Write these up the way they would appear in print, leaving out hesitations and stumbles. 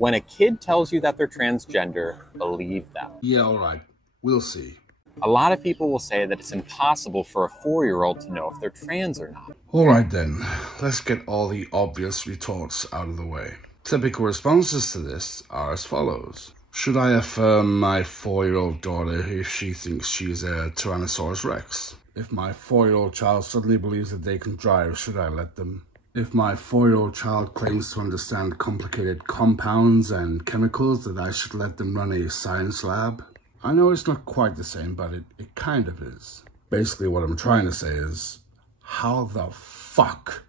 When a kid tells you that they're transgender, believe them. Yeah, alright. We'll see. A lot of people will say that it's impossible for a 4-year-old to know if they're trans or not. Alright then, let's get all the obvious retorts out of the way. Typical responses to this are as follows. Should I affirm my 4-year-old daughter if she thinks she's a Tyrannosaurus Rex? If my 4-year-old child suddenly believes that they can drive, should I let them? If my 4-year-old child claims to understand complicated compounds and chemicals, that I should let them run a science lab? I know it's not quite the same, but it kind of is. Basically what I'm trying to say is, how the fuck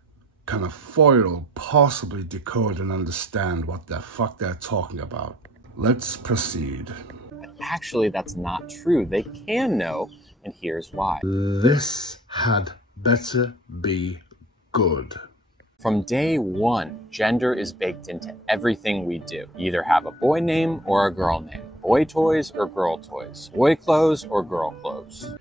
can a 4-year-old possibly decode and understand what the fuck they're talking about? Let's proceed. But actually, that's not true. They can know, and here's why. This had better be good. From day one, gender is baked into everything we do. You either have a boy name or a girl name. Boy toys or girl toys. Boy clothes or girl clothes.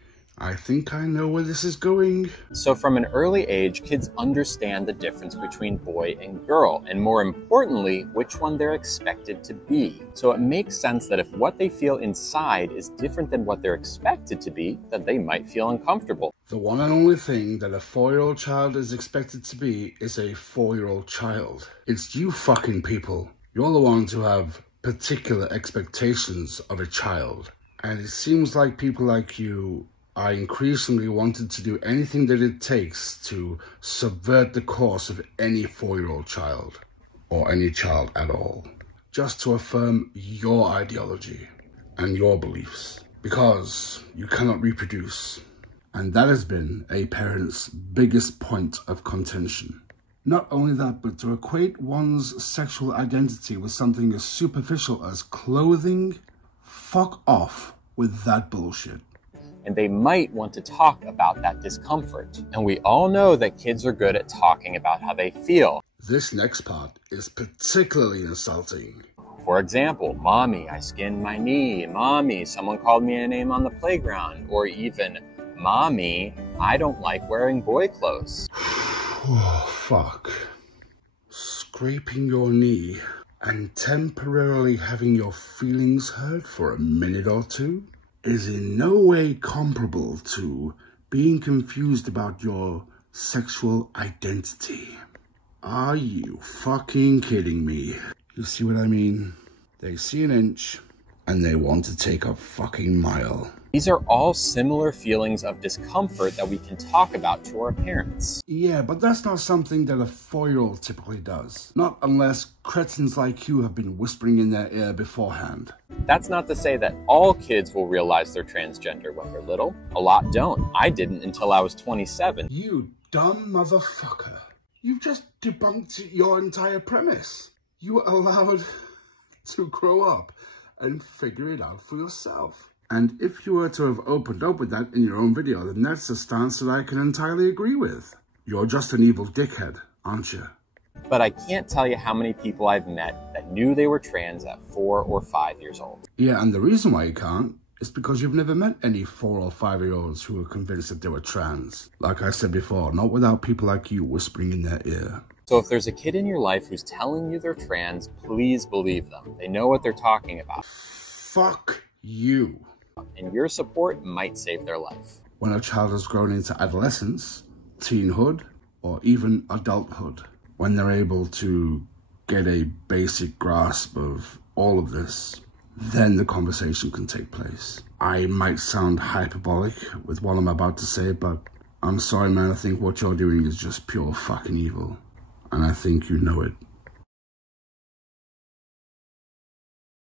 I think I know where this is going. So from an early age, kids understand the difference between boy and girl, and more importantly, which one they're expected to be. So it makes sense that if what they feel inside is different than what they're expected to be, then they might feel uncomfortable. The one and only thing that a 4-year-old child is expected to be is a 4-year-old child. It's you fucking people. You're the ones who have particular expectations of a child. And it seems like people like you are increasingly wanted to do anything that it takes to subvert the course of any 4-year-old child, or any child at all, just to affirm your ideology and your beliefs, because you cannot reproduce. And that has been a parent's biggest point of contention. Not only that, but to equate one's sexual identity with something as superficial as clothing, fuck off with that bullshit. And they might want to talk about that discomfort. And we all know that kids are good at talking about how they feel. This next part is particularly insulting. For example, Mommy, I skinned my knee. Mommy, someone called me a name on the playground. Or even, Mommy, I don't like wearing boy clothes. Oh, fuck. Scraping your knee and temporarily having your feelings hurt for a minute or two is in no way comparable to being confused about your sexual identity. Are you fucking kidding me? You see what I mean? They see an inch and they want to take a fucking mile. These are all similar feelings of discomfort that we can talk about to our parents. Yeah, but that's not something that a 4-year-old typically does. Not unless cretins like you have been whispering in their ear beforehand. That's not to say that all kids will realize they're transgender when they're little. A lot don't. I didn't until I was 27. You dumb motherfucker. You've just debunked your entire premise. You were allowed to grow up and figure it out for yourself. And if you were to have opened up with that in your own video, then that's a stance that I can entirely agree with. You're just an evil dickhead, aren't you? But I can't tell you how many people I've met that knew they were trans at 4 or 5 years old. Yeah, and the reason why you can't is because you've never met any 4 or 5-year-olds who were convinced that they were trans. Like I said before, not without people like you whispering in their ear. So if there's a kid in your life who's telling you they're trans, please believe them. They know what they're talking about. Fuck you. And your support might save their life. When a child has grown into adolescence, teenhood, or even adulthood, when they're able to get a basic grasp of all of this, then the conversation can take place. I might sound hyperbolic with what I'm about to say, but I'm sorry, man. I think what you're doing is just pure fucking evil. And I think you know it.